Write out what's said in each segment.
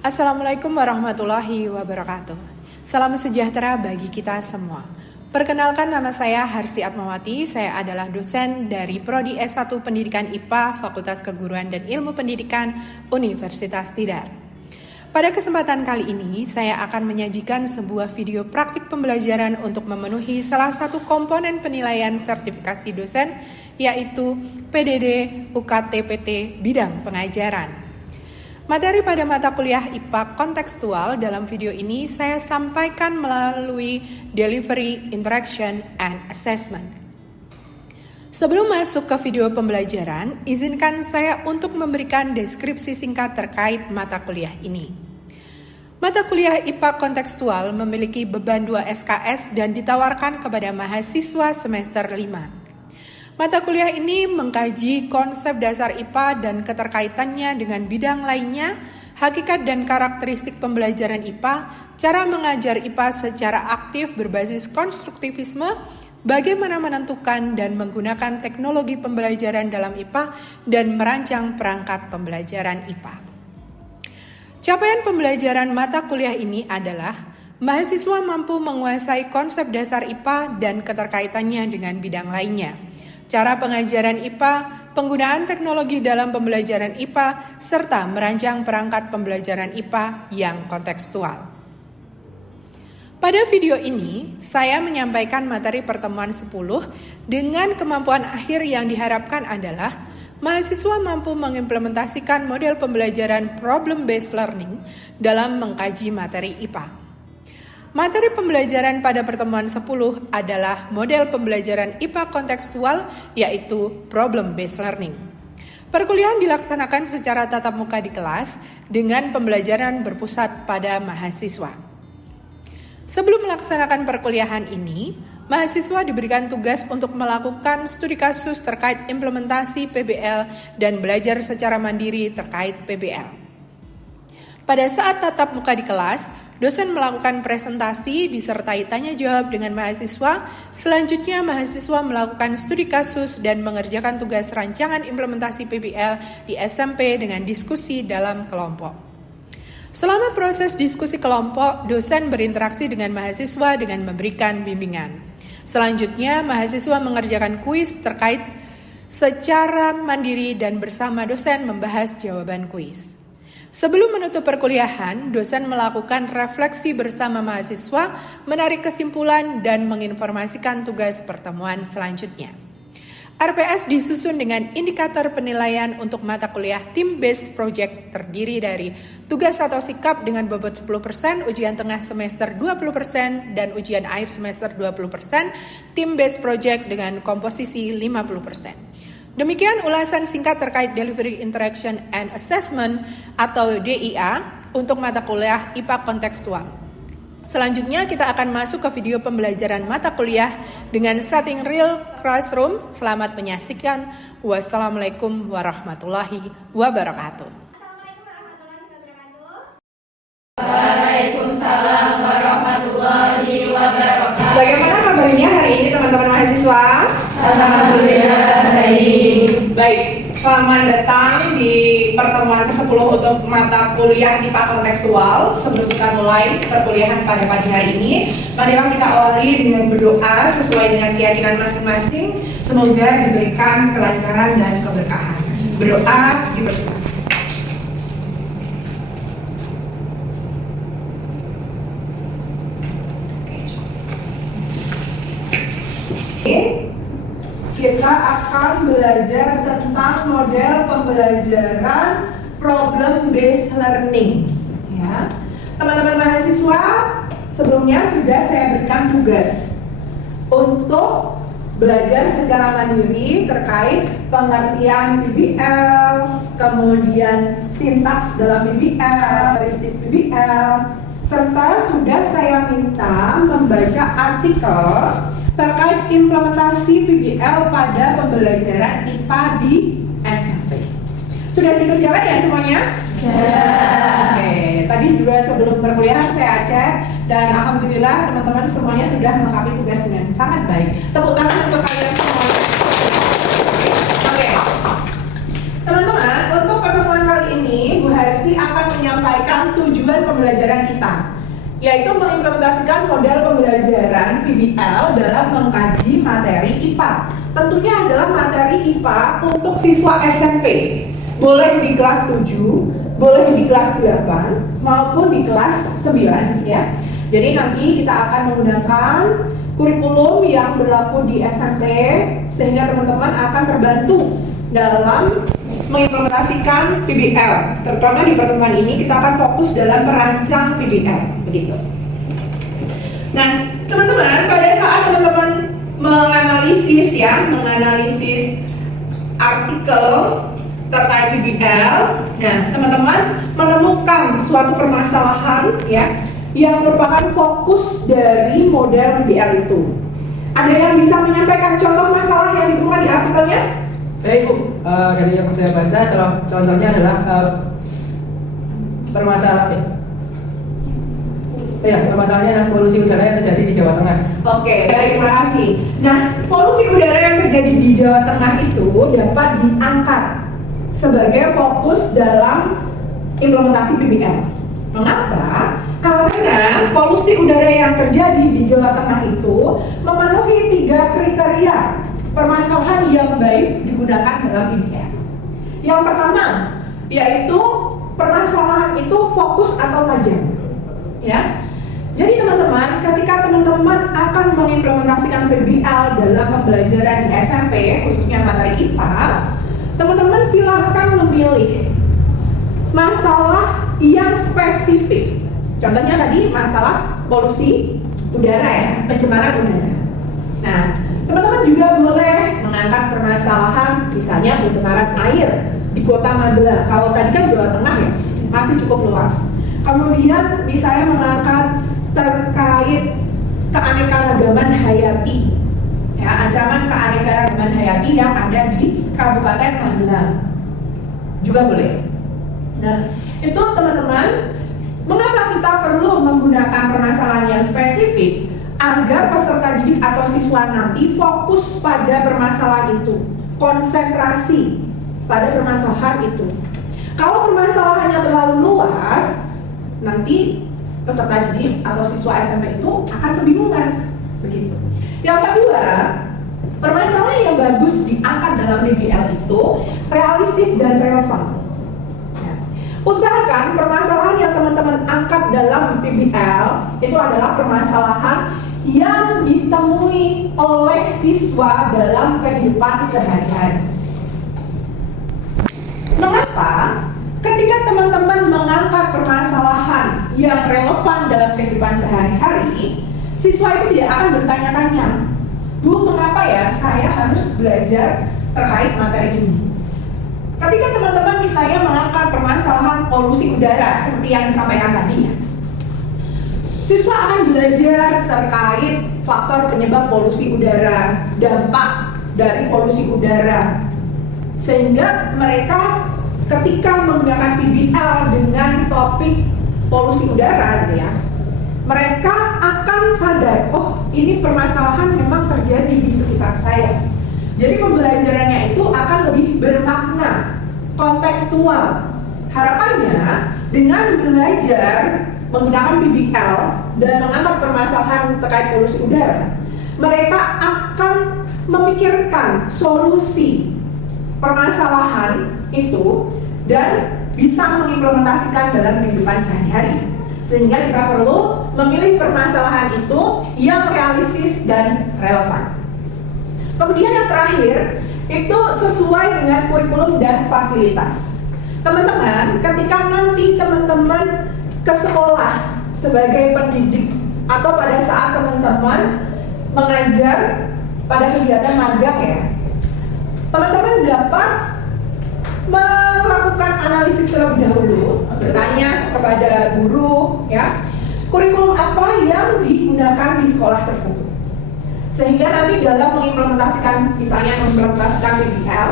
Assalamualaikum warahmatullahi wabarakatuh. Salam sejahtera bagi kita semua. Perkenalkan, nama saya Harsi Atmawati. Saya adalah dosen dari Prodi S1 Pendidikan IPA Fakultas Keguruan dan Ilmu Pendidikan Universitas Tidar. Pada kesempatan kali ini, saya akan menyajikan sebuah video praktik pembelajaran untuk memenuhi salah satu komponen penilaian sertifikasi dosen, yaitu PDD UKT-PT bidang pengajaran. Materi pada mata kuliah IPA kontekstual dalam video ini saya sampaikan melalui Delivery, Interaction, and Assessment. Sebelum masuk ke video pembelajaran, izinkan saya untuk memberikan deskripsi singkat terkait mata kuliah ini. Mata kuliah IPA kontekstual memiliki beban 2 SKS dan ditawarkan kepada mahasiswa semester 5. Mata kuliah ini mengkaji konsep dasar IPA dan keterkaitannya dengan bidang lainnya, hakikat dan karakteristik pembelajaran IPA, cara mengajar IPA secara aktif berbasis konstruktivisme, bagaimana menentukan dan menggunakan teknologi pembelajaran dalam IPA, dan merancang perangkat pembelajaran IPA. Capaian pembelajaran mata kuliah ini adalah mahasiswa mampu menguasai konsep dasar IPA dan keterkaitannya dengan bidang lainnya, cara pengajaran IPA, penggunaan teknologi dalam pembelajaran IPA, serta merancang perangkat pembelajaran IPA yang kontekstual. Pada video ini, saya menyampaikan materi pertemuan 10 dengan kemampuan akhir yang diharapkan adalah mahasiswa mampu mengimplementasikan model pembelajaran problem-based learning dalam mengkaji materi IPA. Materi pembelajaran pada pertemuan 10 adalah model pembelajaran IPA kontekstual, yaitu problem-based learning. Perkuliahan dilaksanakan secara tatap muka di kelas dengan pembelajaran berpusat pada mahasiswa. Sebelum melaksanakan perkuliahan ini, mahasiswa diberikan tugas untuk melakukan studi kasus terkait implementasi PBL dan belajar secara mandiri terkait PBL. Pada saat tatap muka di kelas, dosen melakukan presentasi disertai tanya jawab dengan mahasiswa. Selanjutnya, mahasiswa melakukan studi kasus dan mengerjakan tugas rancangan implementasi PBL di SMP dengan diskusi dalam kelompok. Selama proses diskusi kelompok, dosen berinteraksi dengan mahasiswa dengan memberikan bimbingan. Selanjutnya, mahasiswa mengerjakan kuis terkait secara mandiri dan bersama dosen membahas jawaban kuis. Sebelum menutup perkuliahan, dosen melakukan refleksi bersama mahasiswa, menarik kesimpulan, dan menginformasikan tugas pertemuan selanjutnya. RPS disusun dengan indikator penilaian untuk mata kuliah Team-Based Project terdiri dari tugas atau sikap dengan bobot 10%, ujian tengah semester 20%, dan ujian akhir semester 20%, Team-Based Project dengan komposisi 50%. Demikian ulasan singkat terkait Delivery, Interaction, and Assessment atau DIA untuk mata kuliah IPA kontekstual. Selanjutnya kita akan masuk ke video pembelajaran mata kuliah dengan setting real classroom. Selamat menyaksikan. Wassalamualaikum warahmatullahi wabarakatuh. Waalaikumsalam warahmatullahi wabarakatuh. Bagaimana kabarnya hari ini teman-teman mahasiswa? Alhamdulillah baik. Baik, selamat datang di pertemuan ke-10 untuk mata kuliah IPA kontekstual. Sebelum kita mulai perkuliahan pada pagi hari ini, marilah kita awali dengan berdoa sesuai dengan keyakinan masing-masing. Semoga diberikan kelancaran dan keberkahan. Berdoa dipersilakan. Kita akan belajar tentang model pembelajaran problem-based learning. Ya, teman-teman mahasiswa, sebelumnya sudah saya berikan tugas untuk belajar secara mandiri terkait pengertian PBL, kemudian sintaks dalam PBL, karakteristik PBL, serta sudah saya minta membaca artikel terkait implementasi PBL pada pembelajaran IPA di SMP. Sudah dikerjakan ya semuanya? Ya. Oke, tadi juga sebelum perkuliahan saya cek dan alhamdulillah teman-teman semuanya sudah melengkapi tugas dengan sangat baik. Tepuk tangan untuk kalian semua. Oke, teman-teman, untuk pertemuan kali ini Bu Harsi akan menyampaikan 7 pembelajaran kita, yaitu mengimplementasikan model pembelajaran PBL dalam mengkaji materi IPA. Tentunya adalah materi IPA untuk siswa SMP, boleh di kelas 7, boleh di kelas 8, maupun di kelas 9 ya. Jadi nanti kita akan menggunakan kurikulum yang berlaku di SMP, sehingga teman-teman akan terbantu dalam mengimplementasikan PBL. Terutama di pertemuan ini kita akan fokus dalam merancang PBL, begitu. Nah, teman-teman, pada saat teman-teman menganalisis artikel terkait PBL, nah teman-teman menemukan suatu permasalahan ya yang merupakan fokus dari model PBL itu. Ada yang bisa menyampaikan contoh masalah yang ditemukan di artikelnya? Saya Ibu, dari yang saya baca contohnya adalah permasalahannya adalah polusi udara yang terjadi di Jawa Tengah. Oke, baik, terima kasih. Nah, polusi udara yang terjadi di Jawa Tengah itu dapat diangkat sebagai fokus dalam implementasi PBL. Mengapa? Karena polusi udara yang terjadi di Jawa Tengah itu memenuhi 3 kriteria permasalahan yang baik digunakan dalam PBL. Yang pertama, yaitu permasalahan itu fokus atau tajam. Ya. Jadi teman-teman, ketika teman-teman akan mengimplementasikan PBL dalam pembelajaran di SMP, khususnya materi IPA, teman-teman silahkan memilih masalah yang spesifik. Contohnya tadi masalah polusi udara ya, pencemaran udara. Nah, teman-teman juga boleh mengangkat permasalahan misalnya pencemaran air di Kota Magelang. Kalau tadi kan Jawa Tengah ya, masih cukup luas. Kemudian misalnya mengangkat terkait keanekaragaman hayati, ya, ancaman keanekaragaman hayati yang ada di Kabupaten Magelang juga boleh. Nah, itu teman-teman, mengapa kita perlu menggunakan permasalahan yang spesifik agar peserta didik atau siswa nanti fokus pada permasalahan itu, konsentrasi pada permasalahan itu. Kalau permasalahannya terlalu luas, nanti peserta didik atau siswa SMP itu akan kebingungan, begitu. Yang kedua, permasalahan yang bagus diangkat dalam PBL itu realistis dan relevan. Ya. Usahakan permasalahan yang teman-teman angkat dalam PBL itu adalah permasalahan yang ditemui oleh siswa dalam kehidupan sehari-hari. Mengapa? Ketika teman-teman mengangkat permasalahan yang relevan dalam kehidupan sehari-hari, siswa itu tidak akan bertanya-tanya, Bu, mengapa ya saya harus belajar terkait materi ini? Ketika teman-teman misalnya mengangkat permasalahan polusi udara seperti yang disampaikan tadi ya, siswa akan belajar terkait faktor penyebab polusi udara, dampak dari polusi udara, sehingga mereka ketika menggunakan PBL dengan topik polusi udara gitu ya, mereka akan sadar, oh ini permasalahan memang terjadi di sekitar saya. Jadi pembelajarannya itu akan lebih bermakna, kontekstual. Harapannya dengan belajar menggunakan PBL dan mengangkat permasalahan terkait polusi udara, mereka akan memikirkan solusi permasalahan itu dan bisa mengimplementasikan dalam kehidupan sehari-hari. Sehingga kita perlu memilih permasalahan itu yang realistis dan relevan. Kemudian yang terakhir, itu sesuai dengan kurikulum dan fasilitas. Teman-teman, ketika nanti teman-teman ke sekolah sebagai pendidik atau pada saat teman-teman mengajar pada kegiatan magang ya, teman-teman dapat melakukan analisis terlebih dahulu, bertanya kepada guru ya, kurikulum apa yang digunakan di sekolah tersebut. Sehingga nanti dalam mengimplementasikan, misalnya mengimplementasikan PBL,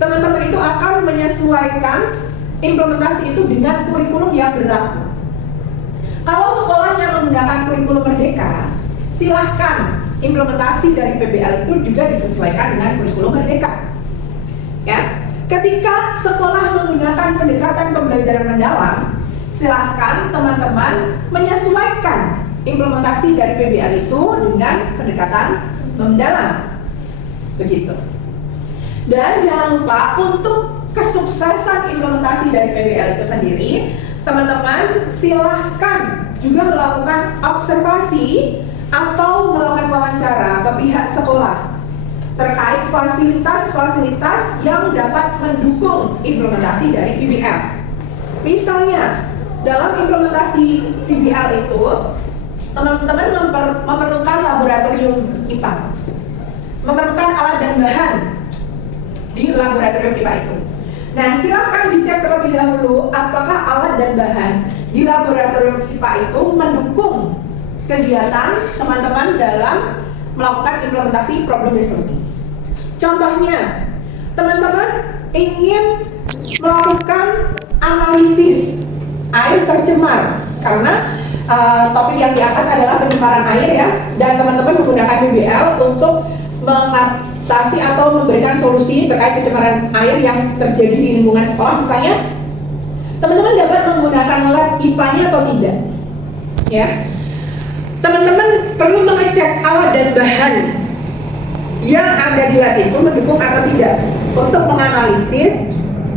teman-teman itu akan menyesuaikan implementasi itu dengan kurikulum yang berlaku. Kalau sekolahnya menggunakan kurikulum merdeka, silahkan implementasi dari PBL itu juga disesuaikan dengan kurikulum merdeka. Ya. Ketika sekolah menggunakan pendekatan pembelajaran mendalam, silahkan teman-teman menyesuaikan implementasi dari PBL itu dengan pendekatan mendalam. Begitu. Dan jangan lupa untuk kesuksesan implementasi dari PBL itu sendiri, teman-teman silahkan juga melakukan observasi atau melakukan wawancara ke pihak sekolah terkait fasilitas-fasilitas yang dapat mendukung implementasi dari PBL. Misalnya, dalam implementasi PBL itu, teman-teman memerlukan laboratorium IPA, memerlukan alat dan bahan di laboratorium IPA itu. Nah, silakan dicek terlebih dahulu apakah alat dan bahan di laboratorium IPA itu mendukung kegiatan teman-teman dalam melakukan implementasi problem based learning. Contohnya, teman-teman ingin melakukan analisis air tercemar karena topik yang diangkat adalah pencemaran air ya, dan teman-teman menggunakan PBL untuk mengatasi atau memberikan solusi terkait pencemaran air yang terjadi di lingkungan sekolah. Misalnya, teman-teman dapat menggunakan lab IPA-nya atau tidak? Ya, teman-teman perlu mengecek alat dan bahan yang ada di lab itu mendukung atau tidak untuk menganalisis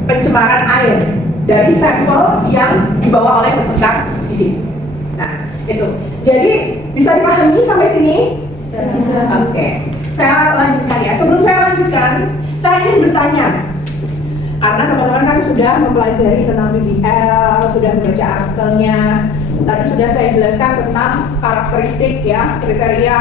pencemaran air dari sampel yang dibawa oleh peserta didik. Nah, itu. Jadi bisa dipahami sampai sini? Bisa. Oke. Saya lanjutkan ya. Sebelum saya lanjutkan, saya ingin bertanya. Karena teman-teman kan sudah mempelajari tentang PBL, sudah membaca artikelnya. Tadi sudah saya jelaskan tentang karakteristik ya, kriteria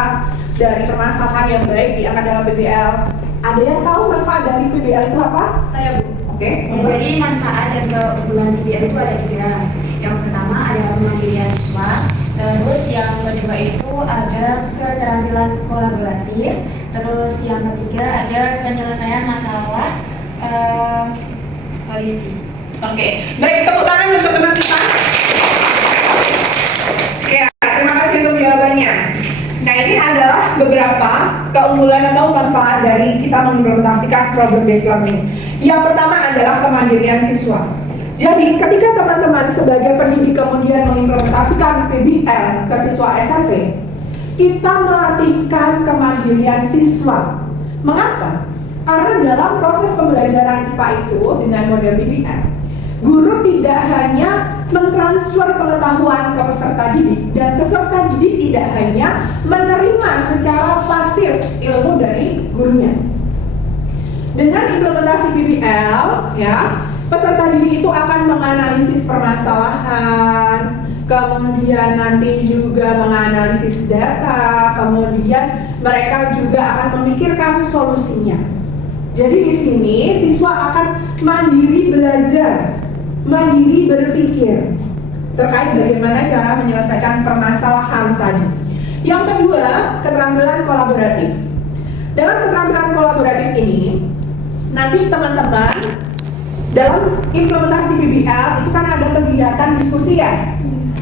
dari permasalahan yang baik diangkat dalam PBL. Ada yang tahu manfaat dari PBL itu apa? Saya, Bu. Oke. Jadi manfaat dan keunggulan PBL itu ada 3. Yang pertama ada kemandirian siswa. Terus yang kedua itu ada keterampilan kolaboratif. Terus yang ketiga ada penyelesaian masalah holistik. Oke. Baik, tepuk tangan untuk teman kita. Ya, terima kasih untuk jawabannya. Nah, ini adalah beberapa keunggulan atau manfaat dari kita mengimplementasikan problem based learning. Yang pertama adalah kemandirian siswa. Jadi, ketika teman-teman sebagai pendidik kemudian mengimplementasikan PBL ke siswa SMP, kita melatihkan kemandirian siswa. Mengapa? Karena dalam proses pembelajaran IPA itu dengan model PBL, guru tidak hanya mentransfer pengetahuan ke peserta didik, dan peserta didik tidak hanya menerima secara pasif ilmu dari gurunya. Dengan implementasi PBL, ya, peserta didik itu akan menganalisis permasalahan, kemudian nanti juga menganalisis data, kemudian mereka juga akan memikirkan solusinya. Jadi di sini siswa akan mandiri belajar, mandiri berpikir terkait bagaimana cara menyelesaikan permasalahan tadi. Yang kedua, keterampilan kolaboratif. Dalam keterampilan kolaboratif ini, nanti teman-teman dalam implementasi PBL itu kan ada kegiatan diskusi ya.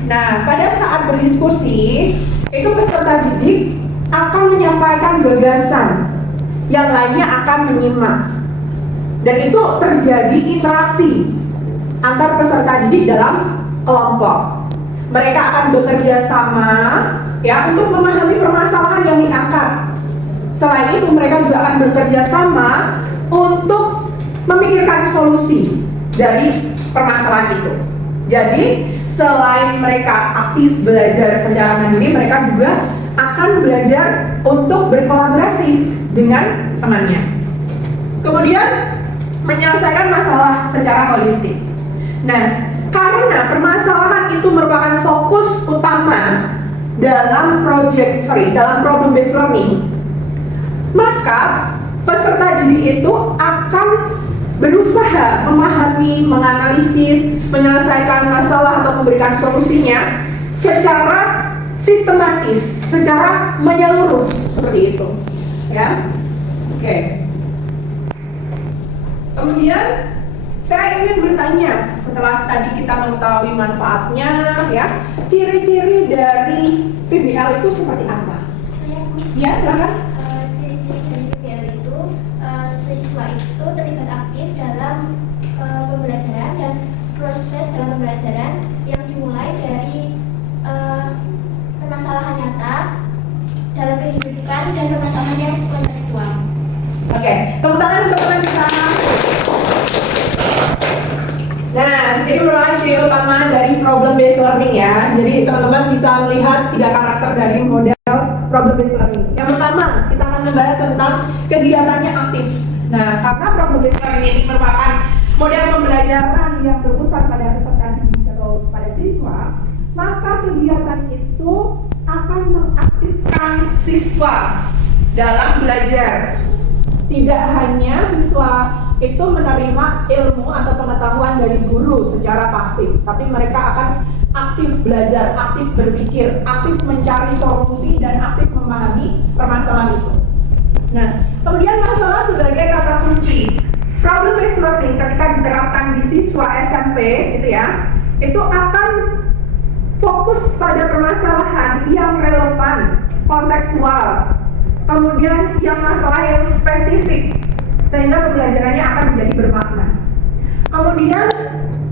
Nah, pada saat berdiskusi, itu peserta didik akan menyampaikan gagasan, yang lainnya akan menyimak. Dan itu terjadi interaksi antar peserta didik dalam kelompok. Mereka akan bekerja sama ya untuk memahami permasalahan yang diangkat. Selain itu mereka juga akan bekerja sama untuk memikirkan solusi dari permasalahan itu. Jadi selain mereka aktif belajar secara mandiri, mereka juga akan belajar untuk berkolaborasi dengan temannya. Kemudian menyelesaikan masalah secara holistik. Nah, karena permasalahan itu merupakan fokus utama dalam dalam problem based learning, maka peserta didik itu akan berusaha memahami, menganalisis, menyelesaikan masalah atau memberikan solusinya secara sistematis, secara menyeluruh seperti itu, ya. Oke. Kemudian saya ingin bertanya, setelah tadi kita mengetahui manfaatnya, ya, ciri-ciri dari PBL itu seperti apa? Ya, silakan. Ciri-ciri dari PBL itu siswa itu terlibat aktif dalam pembelajaran dan proses dalam pembelajaran yang ini merupakan ciri utama dari problem based learning ya. Jadi teman-teman bisa melihat 3 karakter dari model problem based learning. Yang pertama, kita akan membahas tentang kegiatannya aktif. Nah, karena problem based learning ini merupakan model pembelajaran yang berpusat pada peserta didik atau pada siswa, maka kegiatan itu akan mengaktifkan siswa dalam belajar. Tidak hanya siswa itu menerima ilmu atau pengetahuan dari guru secara pasif, tapi mereka akan aktif belajar, aktif berpikir, aktif mencari solusi, dan aktif memahami permasalahan itu. Nah, kemudian masalah sebagai kata kunci. Problem based learning ketika diterapkan di siswa SMP gitu ya, itu akan fokus pada permasalahan yang relevan, kontekstual, kemudian yang masalah yang spesifik, sehingga pembelajarannya akan menjadi bermakna. Kemudian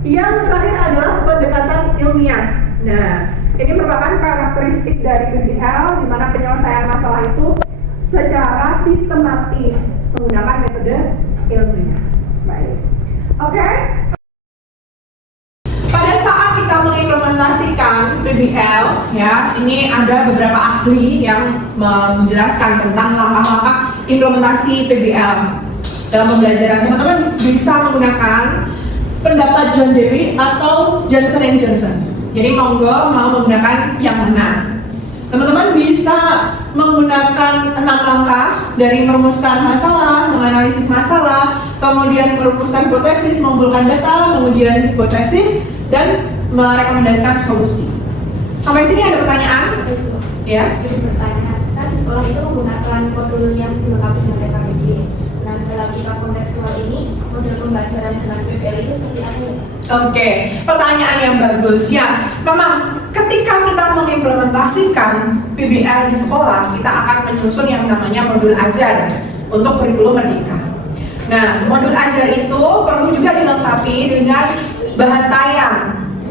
yang terakhir adalah pendekatan ilmiah. Nah, ini merupakan karakteristik dari PBL, di mana penyelesaian masalah itu secara sistematis menggunakan metode ilmiah. Baik, oke. Pada saat kita mengimplementasikan PBL, ya, ini ada beberapa ahli yang menjelaskan tentang langkah-langkah implementasi PBL dalam pembelajaran. Teman-teman bisa menggunakan pendapat John Dewey atau Johnson & Johnson. Jadi monggo mau menggunakan yang mana. Teman-teman bisa menggunakan 6 langkah dari merumuskan masalah, menganalisis masalah, kemudian merumuskan hipotesis, mengumpulkan data, mengujian hipotesis, dan merekomendasikan solusi. Sampai sini ada pertanyaan? Ya. Jadi pertanyaan, kan di sekolah itu menggunakan modul yang dilengkapi dengan DKPD. Nah, dalam IPA kontekstual ini, model pembelajaran dengan PBL itu seperti apa? Oke, pertanyaan yang bagus ya. Memang ketika kita mengimplementasikan PBL di sekolah, kita akan menyusun yang namanya modul ajar untuk kurikulum merdeka. Nah, modul ajar itu perlu juga dilengkapi dengan bahan tayang,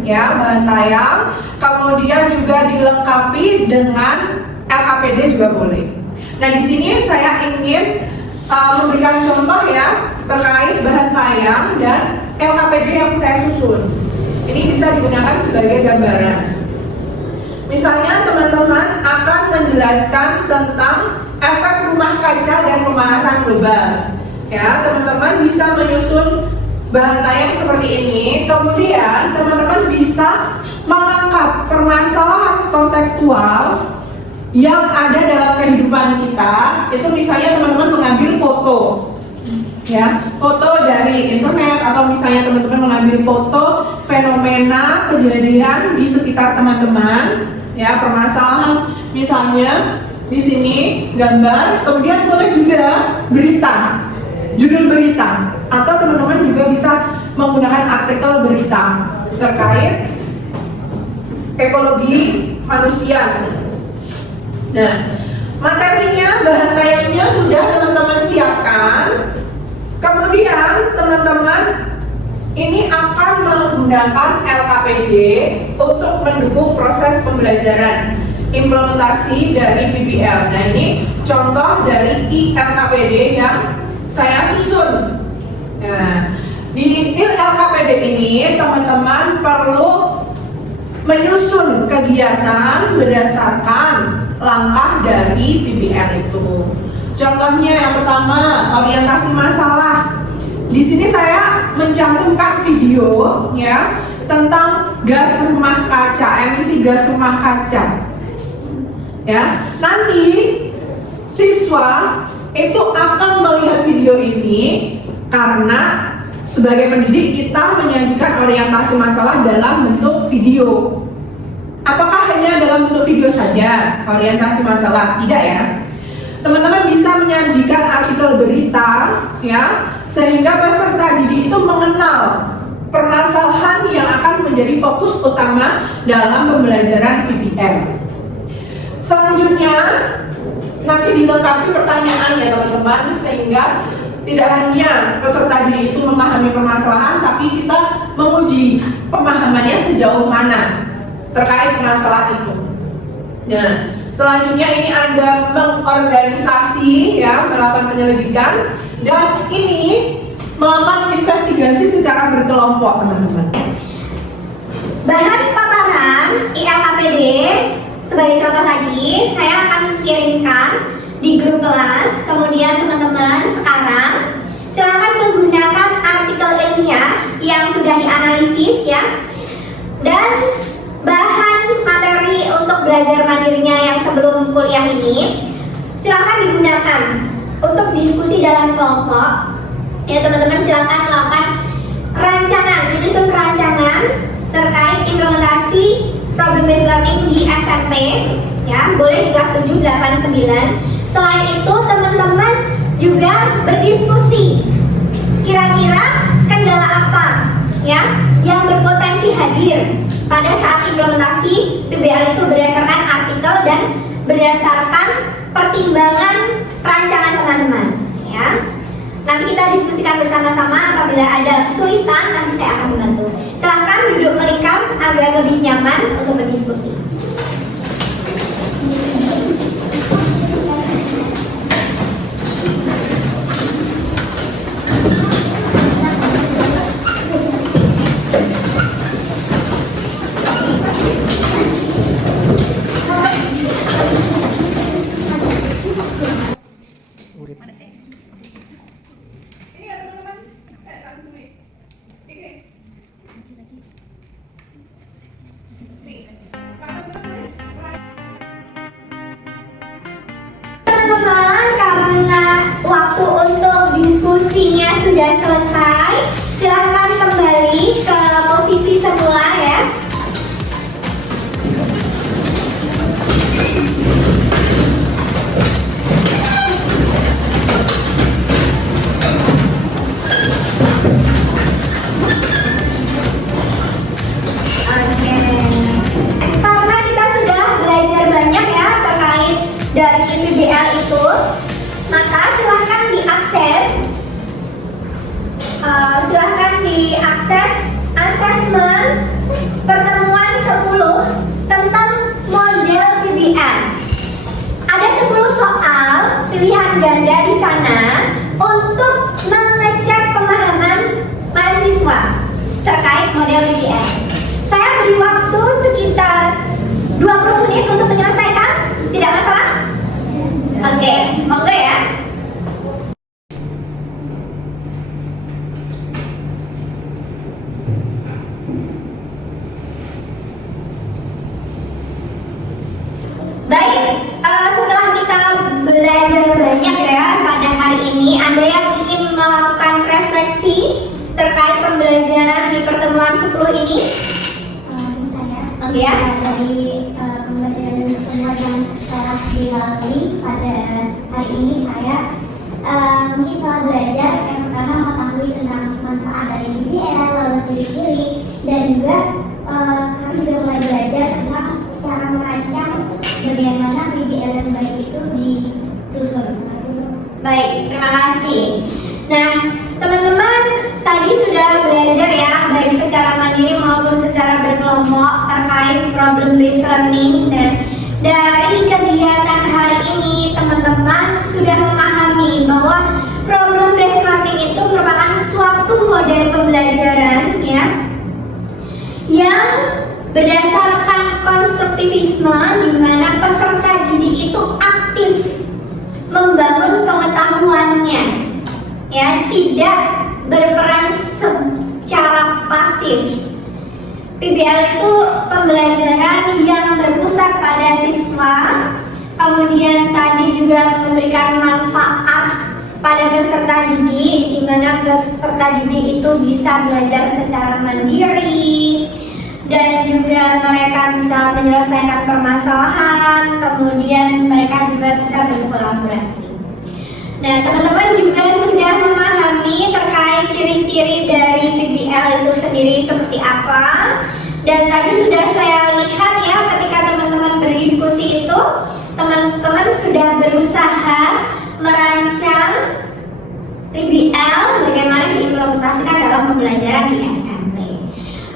ya, bahan tayang. Kemudian juga dilengkapi dengan LKPD juga boleh. Nah, di sini saya ingin memberikan contoh ya terkait bahan tayang dan LKPD yang saya susun. Ini bisa digunakan sebagai gambaran. Misalnya teman-teman akan menjelaskan tentang efek rumah kaca dan pemanasan global. Ya, teman-teman bisa menyusun bahan tayang seperti ini. Kemudian teman-teman bisa mengangkat permasalahan kontekstual yang ada dalam kehidupan kita. Itu misalnya teman-teman mengambil foto, ya, foto dari internet, atau misalnya teman-teman mengambil foto fenomena kejadian di sekitar teman-teman, ya, permasalahan. Misalnya di sini gambar, kemudian boleh juga berita, judul berita, atau teman-teman juga bisa menggunakan artikel berita terkait ekologi manusia. Nah, materinya, bahan tayangnya sudah teman-teman siapkan. Kemudian teman-teman ini akan menggunakan LKPD untuk mendukung proses pembelajaran implementasi dari PBL. Nah, ini contoh dari LKPD yang saya susun. Nah, di LKPD ini teman-teman perlu menyusun kegiatan berdasarkan langkah dari PBL itu. Contohnya yang pertama, orientasi masalah. Di sini saya mencantumkan video ya tentang gas rumah kaca, emisi gas rumah kaca. Ya, nanti siswa itu akan melihat video ini karena sebagai pendidik kita menyajikan orientasi masalah dalam bentuk video. Apakah hanya dalam bentuk video saja orientasi masalah? Tidak ya. Teman-teman bisa menyajikan artikel berita ya, sehingga peserta didik itu mengenal permasalahan yang akan menjadi fokus utama dalam pembelajaran PBL. Selanjutnya nanti dilengkapi pertanyaan ya teman-teman, sehingga tidak hanya peserta didik itu memahami permasalahan, tapi kita menguji pemahamannya sejauh mana terkait masalah itu. Nah, selanjutnya ini ada mengorganisasi ya, melakukan penyelidikan, dan ini melakukan investigasi secara berkelompok teman-teman. Bahan paparan ILKPD sebagai contoh tadi saya akan kirimkan di grup kelas. Kemudian teman-teman sekarang silakan menggunakan artikel ilmiah yang sudah dianalisis ya, dan bahan materi untuk belajar mandirinya yang sebelum kuliah ini silakan digunakan untuk diskusi dalam kelompok ya. Teman-teman silakan melakukan rancangan, menyusun rancangan terkait implementasi problem based learning di SMP ya, boleh di kelas 7, 8, 9. Selain itu teman-teman juga berdiskusi kira-kira kendala apa ya yang berpotensi hadir pada saat implementasi PBL itu berdasarkan artikel dan berdasarkan pertimbangan rancangan teman-teman ya. Nanti kita diskusikan bersama-sama. Apabila ada kesulitan nanti saya akan membantu. Silahkan duduk melingkar agar lebih nyaman untuk berdiskusi. Teman-teman, karena waktu untuk diskusinya sudah selesai, silahkan kembali ke posisi semula ya. Oke, karena kita sudah belajar banyak ya terkait dari PBL itu, maka silahkan diakses asesmen pertemuan 10 tentang model PBL. Ada 10 soal pilihan ganda di sana untuk mengecek pemahaman mahasiswa terkait model PBL. Saya beri waktu sekitar 20 menit untuk menyelesaikan, tidak masalah? Oke, monggo ya. Baik, setelah kita belajar banyak ya pada hari ini, ada yang ingin melakukan refleksi terkait pembelajaran di pertemuan 10 ini? Saya Oke ya. dari pembelajaran pertemuan yang telah dilalui pada hari ini, saya mungkin telah belajar yang pertama mengetahui tentang manfaat dari PBL, lalu ciri-ciri, dan juga kami juga mulai belajar tentang cara merancang bagaimana PBL yang baik itu disusun. Baik, terima kasih. Nah, teman-teman tadi sudah belajar ya, baik secara mandiri maupun secara berkelompok terkait problem based learning. Dan dari kegiatan hari ini, teman-teman sudah memahami bahwa problem based learning itu merupakan suatu model pembelajaran ya, yang berdasarkan konstruktivisme, di mana peserta didik itu aktif membangun pengetahuannya ya, tidak berperan secara pasif. PBL itu pembelajaran yang berpusat pada siswa, kemudian tadi juga memberikan manfaat pada peserta didik, di mana peserta didik itu bisa belajar secara mandiri dan juga mereka bisa menyelesaikan permasalahan, kemudian mereka juga bisa berkolaborasi. Nah, teman-teman juga sudah memahami terkait ciri-ciri dari PBL itu sendiri seperti apa. Dan tadi sudah saya lihat ya, ketika teman-teman berdiskusi itu, teman-teman sudah berusaha merancang PBL bagaimana diimplementasikan dalam pembelajaran di SMP.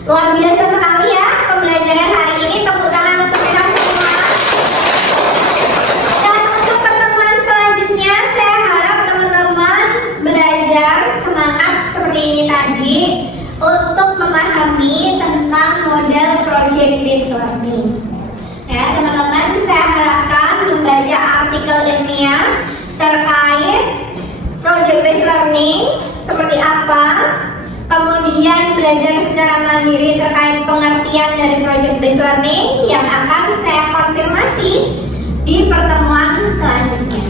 Luar biasa sekali ya pembelajaran hari ini. Tepuk tangan untuk kita semua. Dan untuk pertemuan selanjutnya, saya harap teman-teman belajar semangat seperti ini tadi, untuk memahami tentang model project based learning. Ya, teman-teman, saya harapkan membaca artikel ilmiah terkait project based learning seperti apa, kemudian belajar secara mandiri terkait pengertian dari project based learning yang akan saya konfirmasi di pertemuan selanjutnya.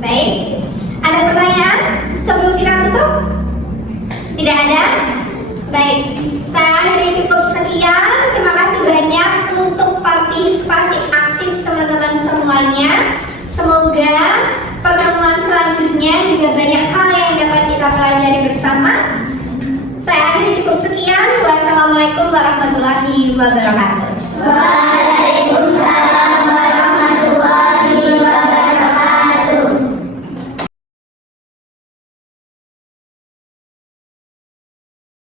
Baik, ada pertanyaan sebelum kita tutup? Tidak ada? Baik, saya akhirnya cukup sekian. Terima kasih banyak untuk partisipasi aktif teman-teman semuanya. Semoga pertemuan selanjutnya juga banyak hal yang dapat kita pelajari bersama. Saya akhirnya cukup sekian. Wassalamualaikum warahmatullahi wabarakatuh.